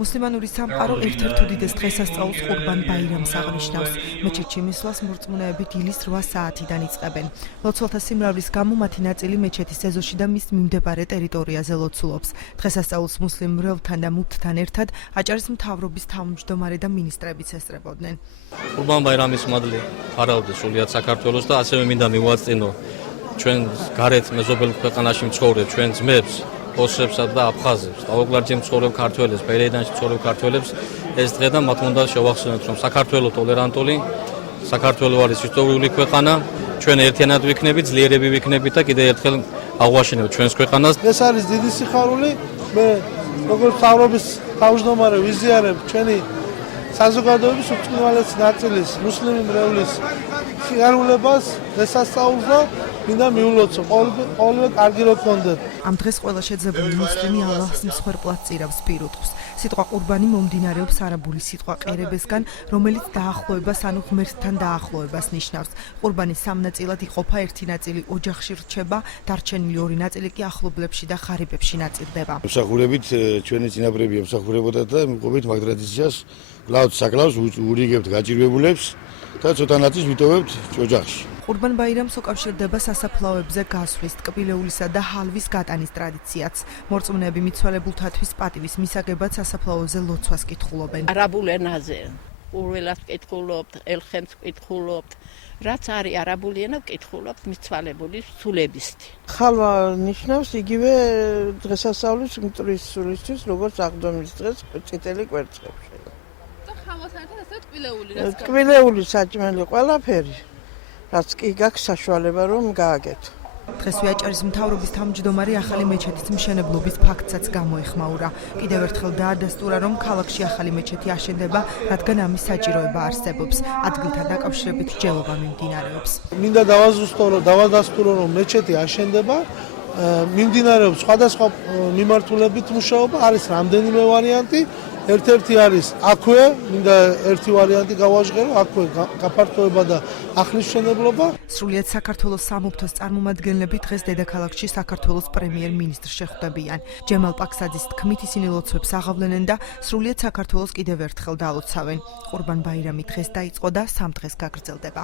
მუსლიმანური სამყარო ერთ-ერთ უდიდეს დღესასწაულს ყურბან ბაირამს აღნიშნავს. მეჩეთში მისვლას მორწმუნეები დილის 8 საათიდან იწყებენ. ლოცველთა სიმრავლის გამო მათი ნაწილი მეჩეთის ეზოში და მის მიმდებარე ტერიტორიაზე ლოცულობს. დღესასწაულს მუსლიმ მრევლთან და მუფთთან ერთად აჭარის მთავრობის თავმჯდომარე და მინისტრებიც ესწრებოდნენ. ყურბან ბაირამის მადლი ხარავდეს სულიად საქართველოს და ასევე მინდა მივაწინო ჩვენ გარეთ მეზობელ ქვეყანაში მცხოვრებ ჩვენ ძმებს, ოსებსა და აფხაზებს, ტაოგლარჯი მცხოვრებ ქართველებს, ბერეიდანში მცხოვრებ ქართველებს ეს დღე და მათ უნდა შევახსენოთ, რომ საქართველო ტოლერანტული, საქართველო არის ისტორიული ქვეყანა, ჩვენ ერთიანად ვიქნებით, ძლიერები ვიქნებით და კიდევ ერთხელ აღვაშენებთ ჩვენს ქვეყანას. ეს არის დიდი სიხარული, მე როგორც მთავრობის თავმჯდომარე ვიზიარებ ჩვენი საზოგადოების უწყნვალეს ნაწილის, მუსლიმი მრევლის სიხარულებას, დღესასწაულს და მინდა მიულოცო, ყოველივე კარგი რო გქონდეთ. ამ დღეს ყველა შეძებული მუსლიმი ალლაჰს მსხვერპლად წირავს პირუტყვს. სიტყვა ყურბანი მომდინარეობს არაბული სიტყვა ყერებესგან, რომელიც დაახლოებას ანუ ღმერთთან დაახლოებას ნიშნავს. ყურბანი სამ ნაწილად იყოფა, ერთი ნაწილი ოჯახში რჩება, დარჩენილი ორი ნაწილი კი ახლობლებში და ღარიბებში ნაწილდება. მსახურებით ჩვენი წინაპრები ემსახურებოდათ და მივყვებით მაგ ტრადიციას, კლავთ საკლავს, ურიგებთ გაჭირვებულებს და ცოტანათის ვიტოვებთ ოჯახში. ყურბან ბაირამს უკავშირდება სასაფლაოებზე გასვლის, ტკბილეულისა და ჰალვის გატანის ტრადიციაც. მორწმუნეები მიცვალებულთათვის პატივის მისაგებად სასაფლაოზე ლოცვას კითხულობენ. არაბულ ენაზე ურულას კითხულობთ, ელხემს კითხულობთ, რაც არის არაბული ენა კითხულობთ მიცვალებულის სულებისთი. ხალვა ნიშნავს იგივე დღესასწაულის მტრის სულისთვის, როგორც აღდგომის დღეს წითელი კვერცხებში. და ხალვასთან ერთად ასე ტკბილეული რაც ტკბილეული საჭმელი ყველაფერი. რაც კი გაქვს საშუალება რომ გააკეთო. დღესვე აჭარის მთავრობის თავმჯდომარე ახალი მეჩეთის მშენებლობის ფაქტსაც გამოეხმაურა. კიდევ ერთხელ დაადასტურა, რომ ქალაქში ახალი მეჩეთი აშენდება, რადგან ამის საჭიროება არსებობს. ადგილთან დაკავშირებით ჯელობა მიმდინარეობს. მინდა დავადასტურო, რომ მეჩეთი აშენდება, მიმდინარეობს სხვადასხვა მიმართულებით მუშაობა, არის რამდენიმე ვარიანტი. ერთ-ერთი არის აქვე, მინდა ერთი ვარიანტი გავაჟღერო, აქვე გაფართოება და ახლის მშენებლობა. სრულიად საქართველოს სამუფროს წარმომადგენლები დღეს დედაქალაქში საქართველოს პრემიერ-მინისტრს შეხვდებიან. ჯემალ პაქსაძის თქმით, ისინი ლოცვებს აღავლენენ და სრულიად საქართველოს კიდევ ერთხელ დაალოცავენ. ყურბან ბაირამი დღეს დაიწყო და 3 დღეს გაგრძელდება.